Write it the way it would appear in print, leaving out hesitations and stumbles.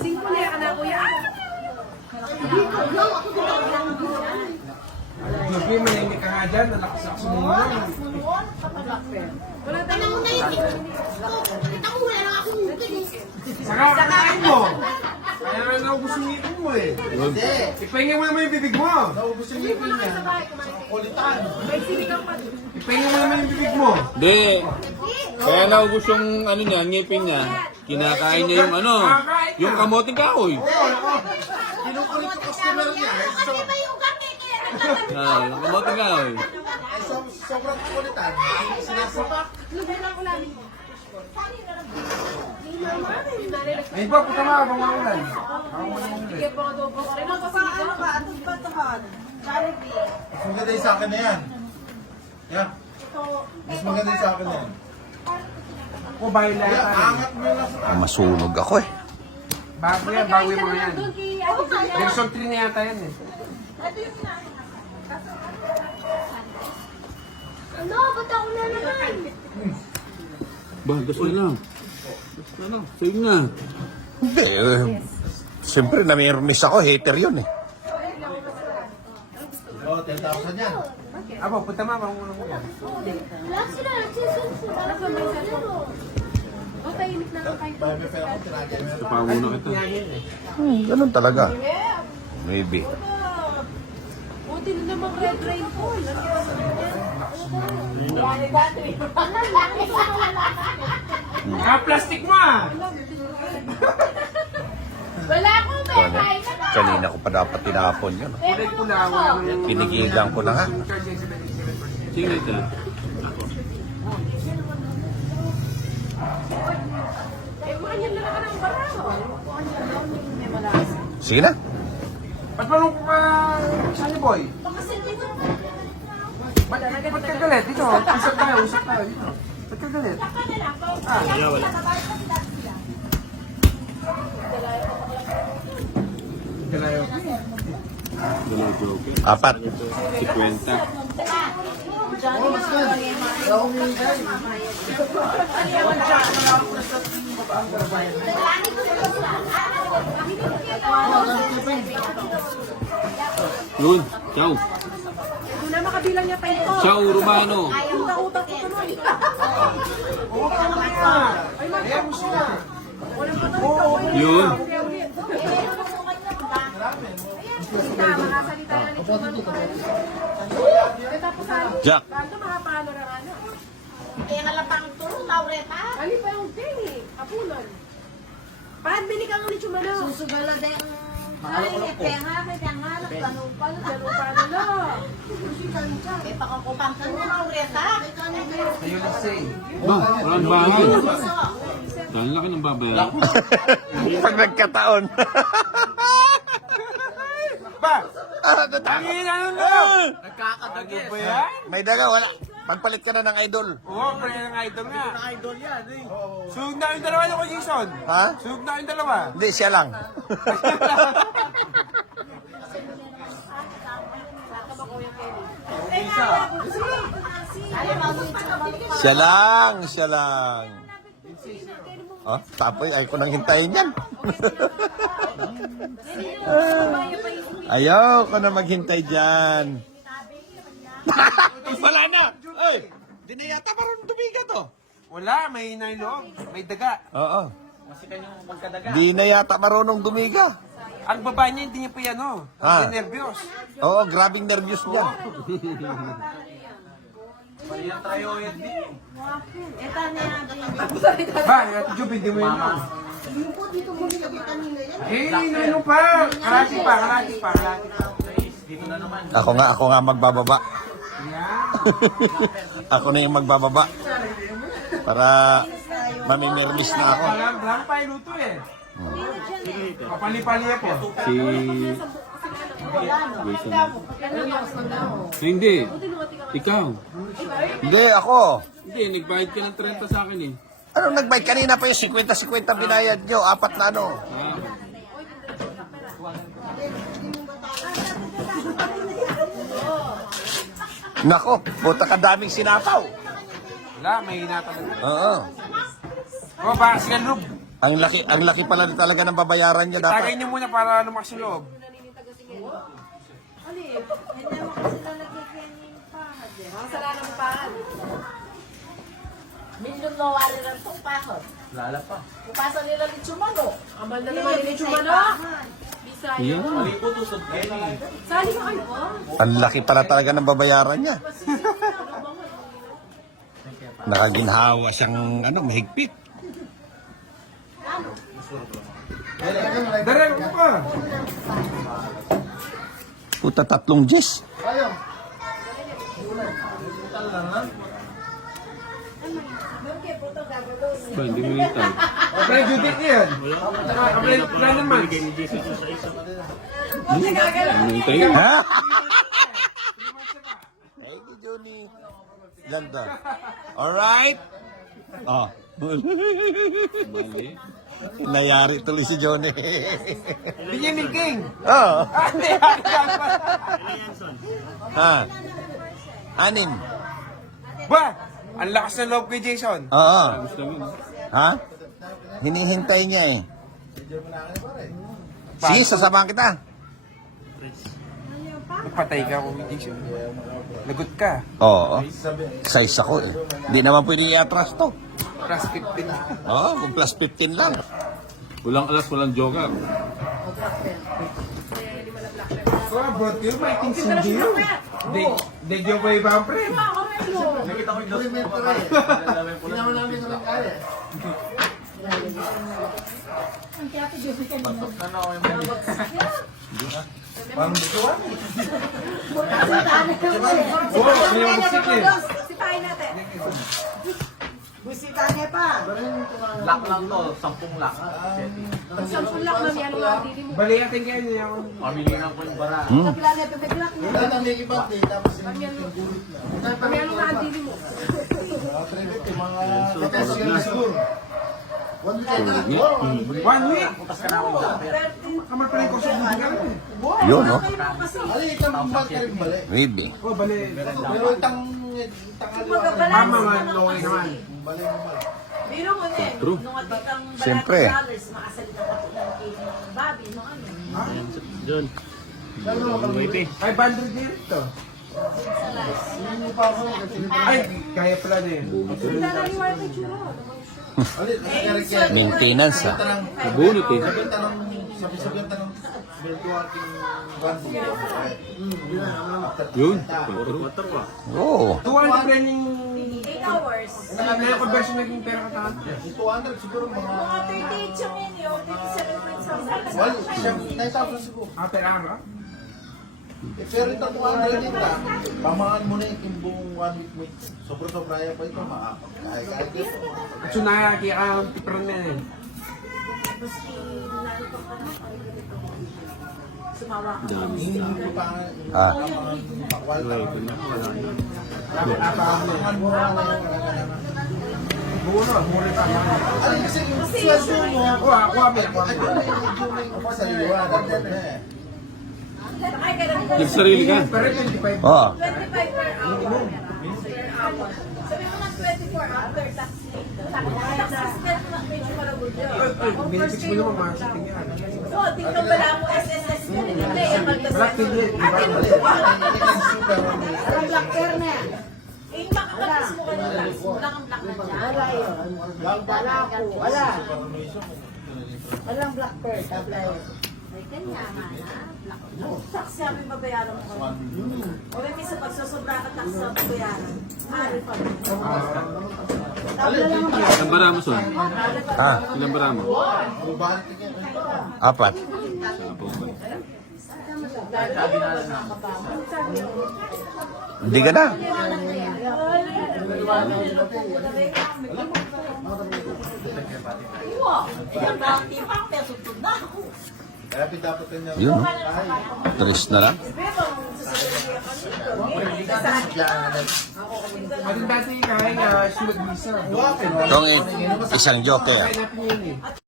Singko na yan na kuya. Hindi, malingit ka nga dyan. Nalakas-lakas mo nga. Wala tayong Saka kakain mo. Kaya nga naubos yung ngipin mo eh. Ipahingin mo naman yung bibig mo. Naubos yung ngipin niya. Kulitan. Ipahingin mo naman yung bibig mo. Hindi. Kaya naubos yung ano niya, ngipin niya. Kinakain niya yung ano, yung kamoting kahoy. Kinukulit ko customer niya. Yung kamoting kahoy. Sobrang kulitan. Sinasapak. Ay ba, puta mga bangunan. Mas maganda yung sa akin na yan. Yan. Mas maganda yung sa akin na yan. Ako, bahay lang yan. Angat mo lang sa Masunog ako eh. bago yan, bago yung mga yan. Version 3 na yata yan eh. Ano? Ba't ako na naman? Ba, gas na lang. Gas na lang. Sa'yo na. Hindi, siyempre namirmis ako, hater yun eh. Oo, 10,000 yan. Abo, punta mama, muna mo yan. Lahat sila, nagsisunod. Sa pamuna kita. Ganun talaga. Maybe. Buti na naman red rainfall. Plastic mo ah! Wala akong pera. Kanina ko pa dapat tinapon yun. Kulay ko na, wala nang... Pinigilan ko na nga. Sige ito. Manyan na lang ka ng baraho. Sige na. Ba't marunong ko ka, Sunny Boy? Ba't ka galit? Dito, usap tayo dito. Ba't ka galit? Dalayo. Dalawa broken. 4. 50. Yun. Ciao. Doon na makabilang niya pa ito. Ciao, Romano. Utang-utang ko naman. Oo, tama na yan. Ayan mo sila. Walang patawid. Yun. Makasalita na ni Chuman. Tapos ano? Jack. Ganto makapano na ano. Kaya nga lang pang turo, Laureta. Ali pa yung thing eh. Kapunan. Paano bili ka nga ni Chuman? Susugala din ang penga, kaya nga, nagtanong pa na. Ganun paano na. Eh, pakakupang turo, Laureta. Ayun na say. Ba, walang bahay. Dahil laki ng babayaran. Pag nagkataon. Ba! Ah, Ang ina nun lang! Nagkakadagis. Ano ba yan? May daga, wala. Magpalit ka na ng idol. Oo, pre ng idol nga. Idol yan eh. Sugod na yung dalawa ko, Jason. Ha? Sugod na yung dalawa. Hindi, siya lang. Siya lang, siya lang. Oh, tapoy, ay ko nang hintayin yan. Ayaw ko na maghintay dyan. Wala na! Ay! Di na yata parang dumiga to. Wala, may nailong. May daga. Oo. Di na yata marunong dumiga. Ang baba niya, hindi niya pa yan, oh. Ah. Hindi nervyos. Oo, grabing nervous niya. Ba, Ate Job, hindi mo yun. Eh, nailong pa. Kalati pa. Ako nga magbababa. Yan. Ako na yung magbababa. Para maminermis na ako. Walang pa iluto eh. Papali-pali po. Si... Hindi. Ikaw. Hindi, ako. Hindi, nagbayad ka ng 30 sa akin eh. Ano nagbayad kanina pa yung 50-50 binayad nyo? 4 na ano? Ah. Nako, puta kadaming sinapaw. Wala, may hinata na. Oo. Oh, baka siya loob. Ang laki pala talaga ng babayaran niya Tagay dapat. niyo muna para lumakas yung loob. Ano eh? Hindi mo kasi sila nagkikainin pahad eh. Ang salanan mo paan. Milyon mo wali ng itong pahad. Lala pa. Kupasa nila ni Chumano. Amal na naman ni Chumano. Bisaya. Sali ka kayo. Ang laki pala talaga ng babayaran niya. Nakaginhawa siyang mahigpit. Darang ko pa. Puta, 3 Gs. Ba, hindi mo nita. Pre, Judith yan. Pre, Brandon man. Ano nita yun? Ha? Hey, Johnny. Ganda. Alright. Oh. Mali. Nayari tuloy si Johnny. Benjamin King. Oh. Ate, Ha? Anin. Ba, ang lakas ng loob kay Jason. Oo. Gusto mo. Ha? Hinihintay niya eh. Sige, sasamahan kita. Patay ka kung Jason. Lagot ka. Oo. Size ako eh. Hindi naman pwede i-atras to. Plus 15. Oo, kung plus 15 lang. Walang alas, walang joker. Oh, bro, yun may things hindi yun. Hindi yung pa ibang pre. Oo, ano yung musik eh. Sipahin natin. Lock lang to, 10 lock. Ang sampulak na yan mga dili mo. Baliatin kayo niya yung... Pamili lang po yung bara. Kami ano nga ang dili mo. One week! Kamar pa rin ko sa buhay ka rin. Yun, no? Maybe. Oh, bali. Mama man, okay naman. Biro mo niya. True. Nung at itang Siyempre. $100, makasalita pa po ng kay Bobby. No, ano? John. 500 din ito. Ay, kaya pala na yun. Wala na ni Marta Churo. Maintenance, ha? Nabunot eh. Yun. Oo. 200 yan yung... 8 hours. May conversion naging pera ka tahan. Mga 38 yung yun yun. 37 something. Per araw? Pero ito kung ano rin ito, pamaan mo na yung buong 1 week mo. Sobra-sobra yan pa ito, makakaya dito. So nakakaya ka ang tipran na yan. Tapos nalo pa pa na. Sumawa ka. Dami. Hindi pa Ah. pamaan mo na Buno, muli pa. Ay, kasi yung sweldo mo, Ako kami. sa liwanag na eh. Ay, kaya Nagsarili ka. Pero 25. Oo. 25 per hour. Per hour. Sabi mo nga 24 after tax rate. Tax rate na medyo maragod yun. Benefits mo naman mga setting yan. So, tingnan ba lang mo SSS ka rin? Hindi, yung Black magdasal. din. Ang black hair na yan. Eh, makakatas mo ka nila. Wala kang black na dyan. Wala yun. Dala ko. Wala. Walang black hair. Ay, kanya nga na. Tax sabi babayaran mo ka. O rin minsan pagsasobra ka tax sa babayaran. Ari pa. Ilang bara mo, son? Ha? Ilang bara mo? 4. Hindi ka na. Kaya dapat niya. Yun, no? 3 na lang. At dati kaya nga, smooth visa. Itong isang joker. Kaya natin yun eh.